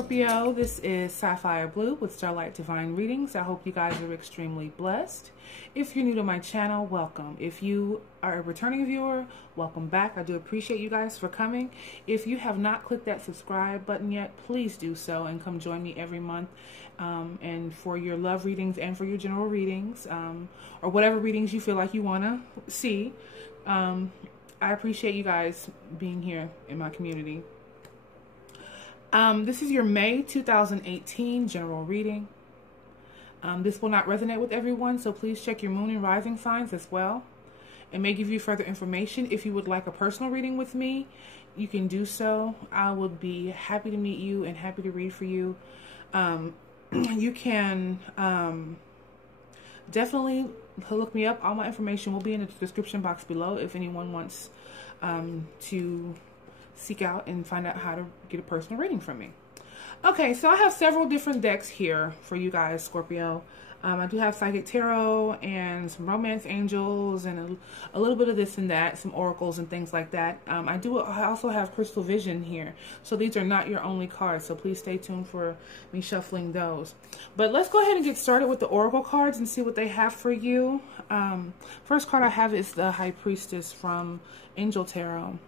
Scorpio, this is Sapphire Blue with Starlight Divine Readings. I hope you guys are extremely blessed. If you're new to my channel, welcome. If you are a returning viewer, welcome back. I do appreciate you guys for coming. If you have not clicked that subscribe button yet, please do so and come join me every month and for your love readings and for your general readings or whatever readings you feel like you want to see. I appreciate you guys being here in my community. This is your May 2018 general reading. This will not resonate with everyone, so please check your moon and rising signs as well. It may give you further information. If you would like a personal reading with me, you can do so. I would be happy to meet you and happy to read for you. You can definitely look me up. All my information will be in the description box below if anyone wants to seek out and find out how to get a personal reading from me. Okay, so I have several different decks here for you guys, Scorpio. I do have Psychic Tarot and some Romance Angels and a little bit of this and that, some oracles and things like that. I also have Crystal Vision here. So these are not your only cards, so please stay tuned for me shuffling those. But let's go ahead and get started with the oracle cards and see what they have for you. First card I have is the High Priestess from Angel Tarot.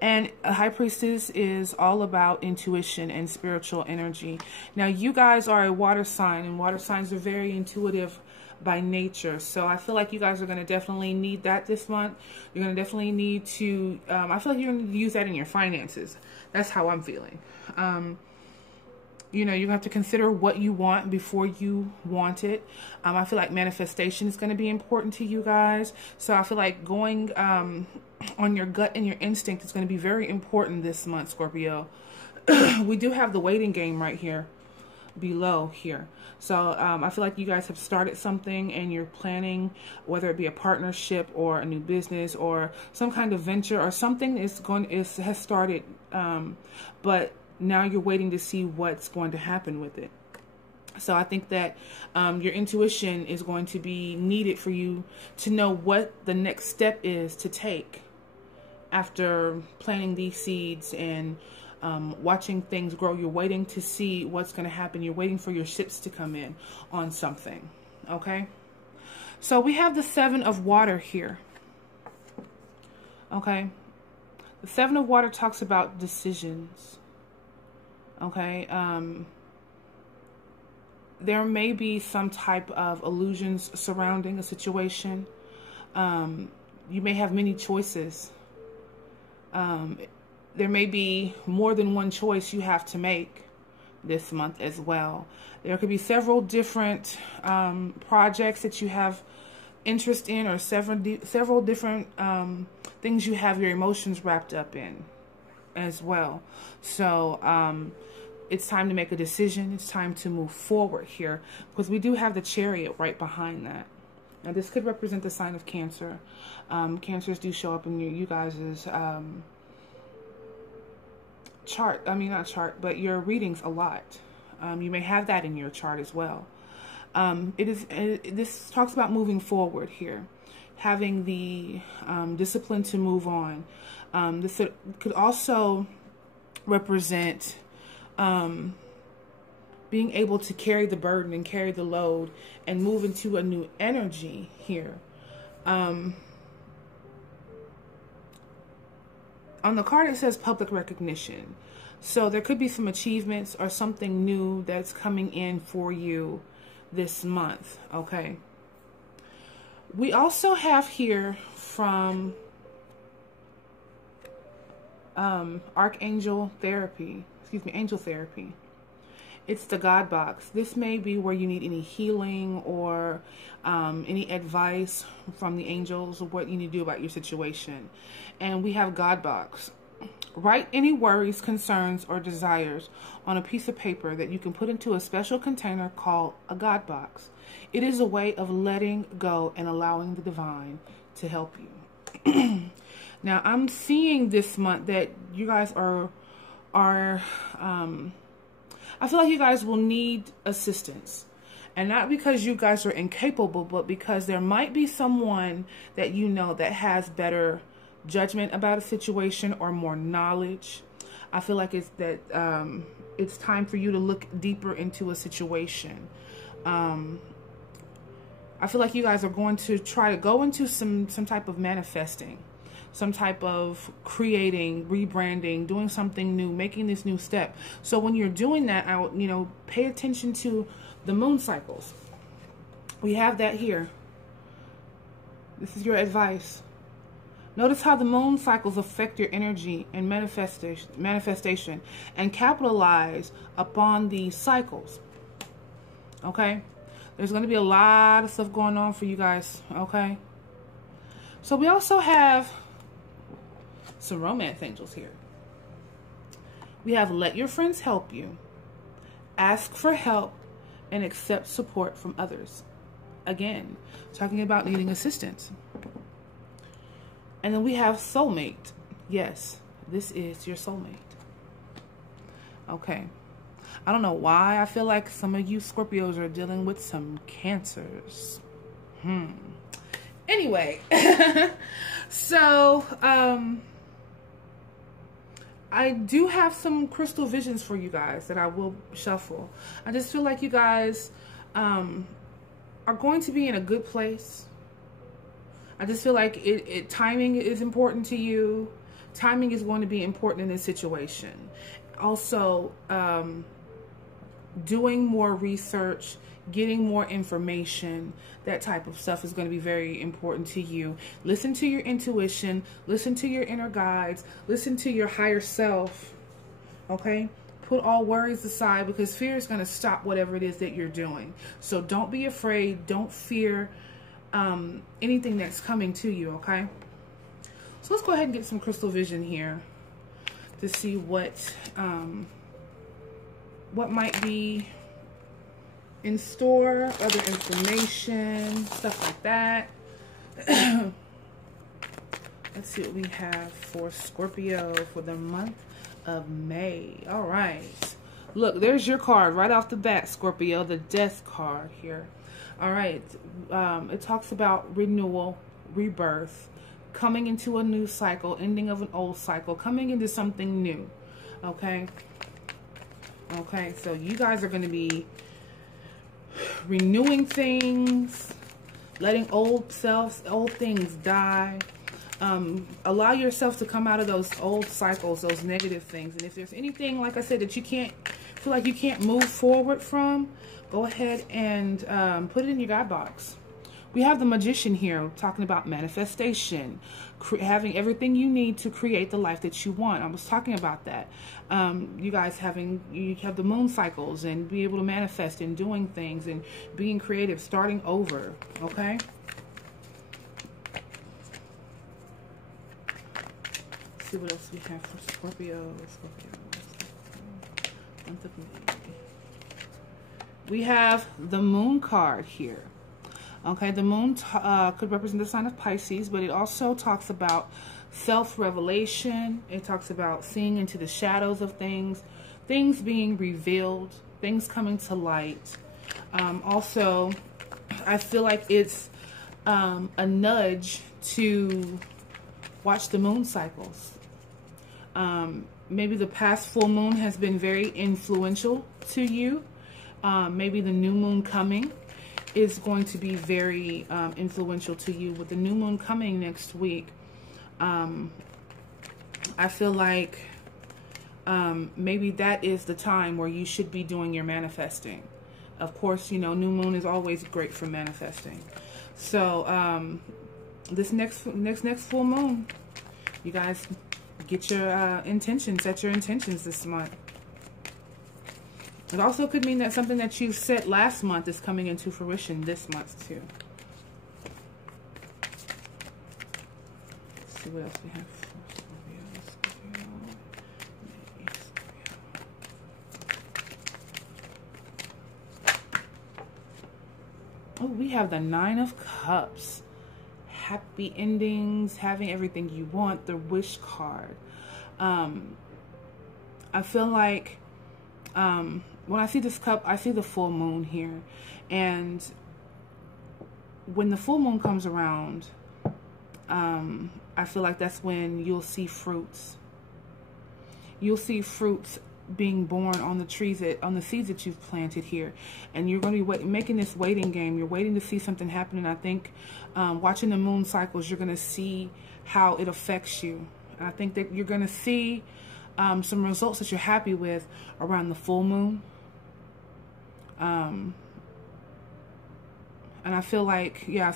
And a High Priestess is all about intuition and spiritual energy. Now, you guys are a water sign, and water signs are very intuitive by nature. So I feel like you guys are going to definitely need that this month. You're going to definitely need to, I feel like you're going to use that in your finances. That's how I'm feeling. You know, you have to consider what you want before you want it. I feel like manifestation is going to be important to you guys. So I feel like going on your gut and your instinct is going to be very important this month, Scorpio. We do have the waiting game right here below here. So I feel like you guys have started something and you're planning, whether it be a partnership or a new business or some kind of venture or something has started, but now you're waiting to see what's going to happen with it. So I think that your intuition is going to be needed for you to know what the next step is to take after planting these seeds and watching things grow. You're waiting to see what's going to happen. You're waiting for your ships to come in on something. Okay? So we have the Seven of Water here. Okay? The Seven of Water talks about decisions. Okay, there may be some type of illusions surrounding a situation. You may have many choices. There may be more than one choice you have to make this month as well. There could be several different projects that you have interest in, or several different things you have your emotions wrapped up in as well. So it's time to make a decision. It's time to move forward here, because we do have the Chariot right behind that. Now this could represent the sign of Cancer. Cancers do show up in you guys' chart. I mean, not chart, but your readings a lot. You may have that in your chart as well. This talks about moving forward here, having the discipline to move on. This could also represent being able to carry the burden and carry the load and move into a new energy here. On the card it says public recognition. So there could be some achievements or something new that's coming in for you this month. Okay. We also have here from Angel Therapy. It's the God box. This may be where you need any healing or any advice from the angels or what you need to do about your situation. And we have God box. Write any worries, concerns, or desires on a piece of paper that you can put into a special container called a God box. It is a way of letting go and allowing the divine to help you. Now, I'm seeing this month that you guys I feel like you guys will need assistance. And not because you guys are incapable, but because there might be someone that you know that has better judgment about a situation or more knowledge. I feel like it's that it's time for you to look deeper into a situation. I feel like you guys are going to try to go into some type of manifesting, some type of creating, rebranding, doing something new, making this new step. So when you're doing that, you know, pay attention to the moon cycles. We have that here. This is your advice. Notice how the moon cycles affect your energy and manifestation, and capitalize upon these cycles. Okay? There's going to be a lot of stuff going on for you guys. Okay? So we also have some romance angels here. We have let your friends help you, ask for help, and accept support from others. Again, talking about needing assistance. And then we have soulmate. Yes, this is your soulmate. Okay. I don't know why I feel like some of you Scorpios are dealing with some cancers. Anyway. So, I do have some crystal visions for you guys that I will shuffle. I just feel like you guys are going to be in a good place. I just feel like timing is important to you. Timing is going to be important in this situation. Also, doing more research, getting more information, that type of stuff is going to be very important to you. Listen to your intuition. Listen to your inner guides. Listen to your higher self. Okay? Put all worries aside, because fear is going to stop whatever it is that you're doing. So don't be afraid. Don't fear anything that's coming to you, okay? So let's go ahead and get some crystal vision here to see what might be in store, other information, stuff like that. Let's see what we have for Scorpio for the month of May. All right. Look, there's your card right off the bat, Scorpio, the Death card here. All right. It talks about renewal, rebirth, coming into a new cycle, ending of an old cycle, coming into something new. Okay. Okay. So you guys are going to be renewing things, letting old things die. Allow yourself to come out of those old cycles, those negative things. And if there's anything, like I said, that you feel like you can't move forward from, go ahead and put it in your guide box. We have the Magician here talking about manifestation, having everything you need to create the life that you want. I was talking about that. You guys you have the moon cycles and be able to manifest and doing things and being creative, starting over. Okay. Let's see what else we have for Scorpio. We have the Moon card here. Okay, the moon could represent the sign of Pisces, but it also talks about self-revelation. It talks about seeing into the shadows of things being revealed, things coming to light. Also, I feel like it's a nudge to watch the moon cycles. Maybe the past full moon has been very influential to you. Maybe the new moon coming is going to be very influential to you. With the new moon coming next week, I feel like maybe that is the time where you should be doing your manifesting. Of course, you know, new moon is always great for manifesting. So this next full moon, you guys get your intentions, set your intentions this month. It also could mean that something that you set last month is coming into fruition this month too. Let's see what else we have for Scorpio. Oh, we have the Nine of Cups. Happy endings, having everything you want, the Wish card. I feel like when I see this cup, I see the full moon here. And when the full moon comes around, I feel like that's when you'll see fruits. You'll see fruits being born on the trees on the seeds that you've planted here, and you're going to be making this waiting game. You're waiting to see something happen, and I think watching the moon cycles, you're going to see how it affects you. And I think that you're going to see some results that you're happy with around the full moon. And I feel like, yeah,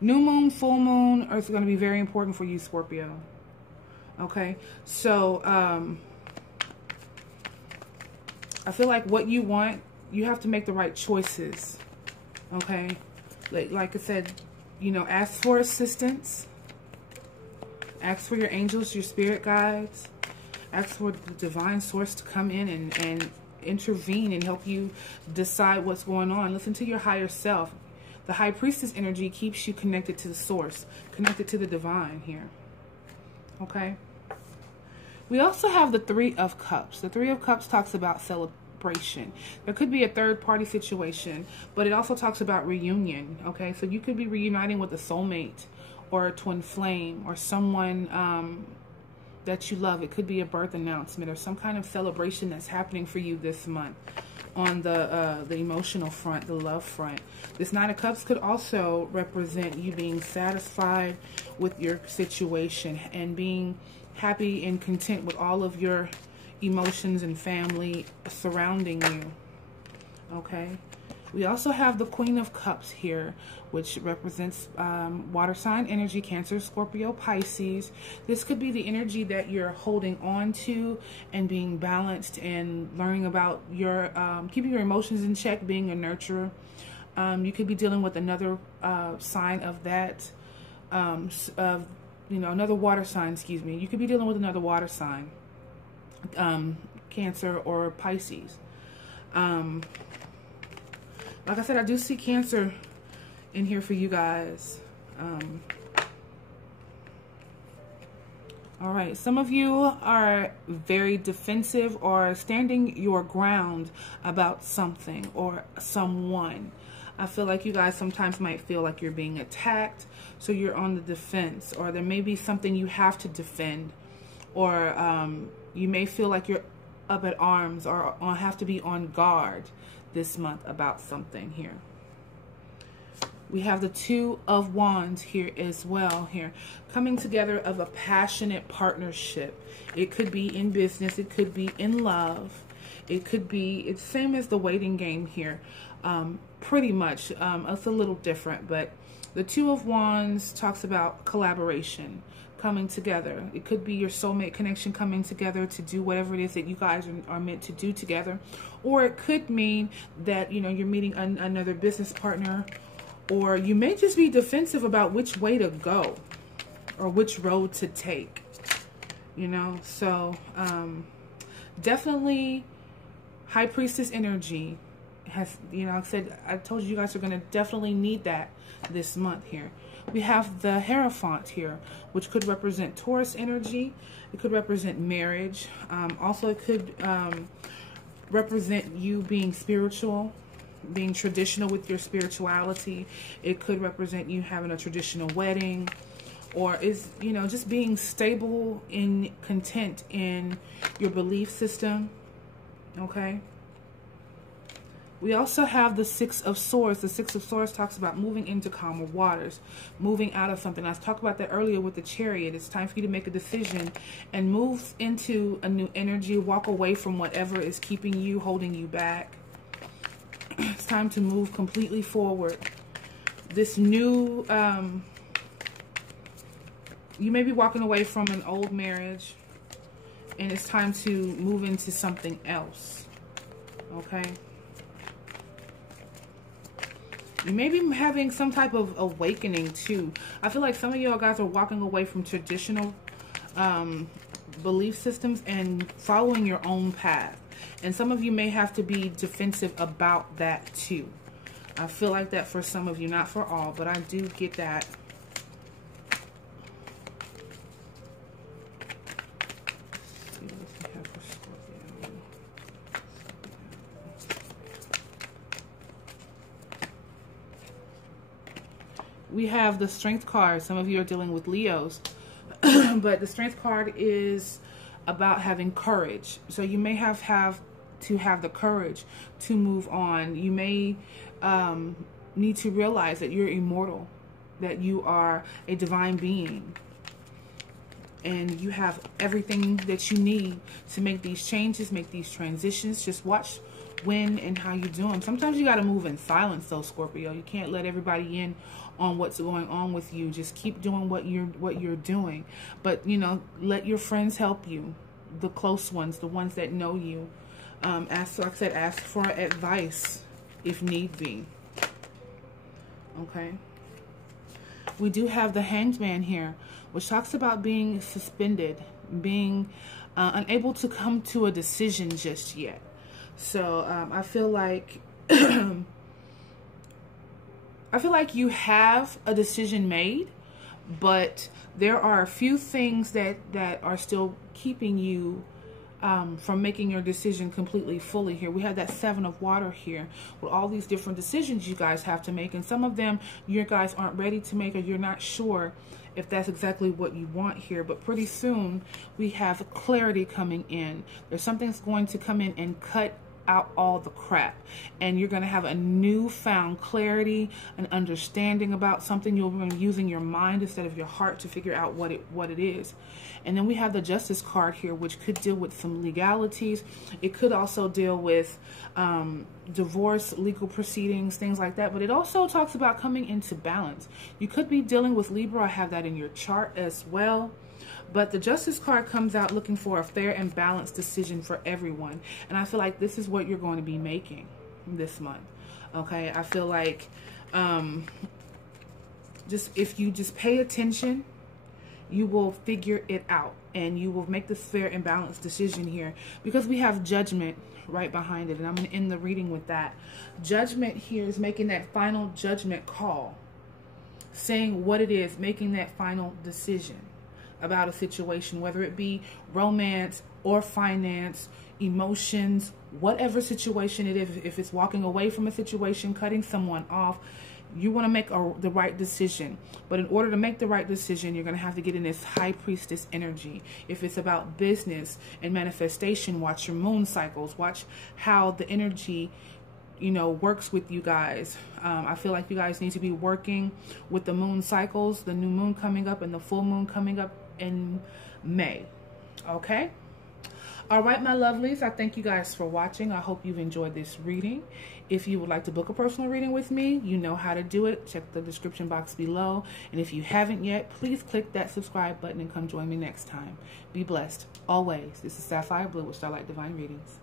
new moon, full moon is going to be very important for you, Scorpio. Okay, so I feel like what you want, you have to make the right choices. Okay, like I said, you know, ask for assistance. Ask for your angels, your spirit guides. Ask for the divine source to come in and intervene and help you decide what's going on. Listen to your higher self. The high priestess energy keeps you connected to the source, connected to the divine here. Okay. We also have the Three of Cups. The Three of Cups talks about celebration. There could be a third-party situation, but it also talks about reunion. Okay, so you could be reuniting with a soulmate or a twin flame or someone that you love. It could be a birth announcement or some kind of celebration that's happening for you this month on the emotional front, the love front. This Nine of Cups could also represent you being satisfied with your situation and being happy and content with all of your emotions and family surrounding you. Okay. We also have the Queen of Cups here, which represents water sign energy, Cancer, Scorpio, Pisces. This could be the energy that you're holding on to and being balanced and learning about your, keeping your emotions in check, being a nurturer. You could be dealing with another sign of that, you know, another water sign, excuse me. You could be dealing with another water sign, Cancer or Pisces. Like I said, I do see Cancer in here for you guys. All right, some of you are very defensive or standing your ground about something or someone. I feel like you guys sometimes might feel like you're being attacked, so you're on the defense, or there may be something you have to defend, or you may feel like you're up at arms or have to be on guard this month about something here. We have the Two of Wands here as well here, coming together of a passionate partnership. It could be in business, it could be in love, it could be, it's same as the waiting game here, pretty much. It's a little different, but the Two of Wands talks about collaboration, coming together. It could be your soulmate connection coming together to do whatever it is that you guys are meant to do together. Or it could mean that, you know, you're meeting another business partner, or you may just be defensive about which way to go or which road to take, you know. So definitely High Priestess energy has, you know, I told you guys are going to definitely need that this month here. We have the Hierophant here, which could represent Taurus energy. It could represent marriage. Also, it could represent you being spiritual, being traditional with your spirituality. It could represent you having a traditional wedding, or is, you know, just being stable and content in your belief system. Okay. We also have the Six of Swords. The Six of Swords talks about moving into calmer waters, moving out of something. I talked about that earlier with the Chariot. It's time for you to make a decision and move into a new energy. Walk away from whatever is keeping you, holding you back. It's time to move completely forward. This new, you may be walking away from an old marriage, and it's time to move into something else. Okay. You may be having some type of awakening too. I feel like some of y'all guys are walking away from traditional belief systems and following your own path. And some of you may have to be defensive about that too. I feel like that for some of you, not for all, but I do get that. We have the Strength card. Some of you are dealing with Leos, but the Strength card is about having courage. So you may have to have the courage to move on. You may need to realize that you're immortal, that you are a divine being, and you have everything that you need to make these changes, make these transitions. Just watch when and how you do them. Sometimes you got to move in silence, though, Scorpio. You can't let everybody in on what's going on with you. Just keep doing what you're doing. But, you know, let your friends help you, the close ones, the ones that know you. Ask, like I said, ask for advice if need be. Okay. We do have the Hanged Man here, which talks about being suspended, being unable to come to a decision just yet. So I feel like you have a decision made, but there are a few things that are still keeping you from making your decision completely fully here. We have that Seven of Water here with all these different decisions you guys have to make, and some of them you guys aren't ready to make, or you're not sure if that's exactly what you want here. But pretty soon we have clarity coming in. There's something that's going to come in and cut out all the crap, and you're going to have a newfound clarity, an understanding about something. You'll be using your mind instead of your heart to figure out what it is. And then we have the Justice card here, which could deal with some legalities. It could also deal with divorce, legal proceedings, things like that. But it also talks about coming into balance. You could be dealing with Libra. I have that in your chart as well. But the Justice card comes out looking for a fair and balanced decision for everyone. And I feel like this is what you're going to be making this month. Okay, I feel like if you just pay attention, you will figure it out. And you will make this fair and balanced decision here. Because we have Judgment right behind it. And I'm going to end the reading with that. Judgment here is making that final judgment call. Saying what it is, making that final decision about a situation, whether it be romance or finance, emotions, whatever situation it is. If it's walking away from a situation, cutting someone off, you want to make the right decision. But in order to make the right decision, you're going to have to get in this High Priestess energy. If it's about business and manifestation, watch your moon cycles. Watch how the energy, you know, works with you guys. I feel like you guys need to be working with the moon cycles, the new moon coming up and the full moon coming up in May. Okay. All right, my lovelies, I thank you guys for watching. I hope you've enjoyed this reading. If you would like to book a personal reading with me, you know how to do it. Check the description box below. And if you haven't yet, please click that subscribe button and come join me next time. Be blessed always. This is Sapphire Blue with Starlight Divine Readings.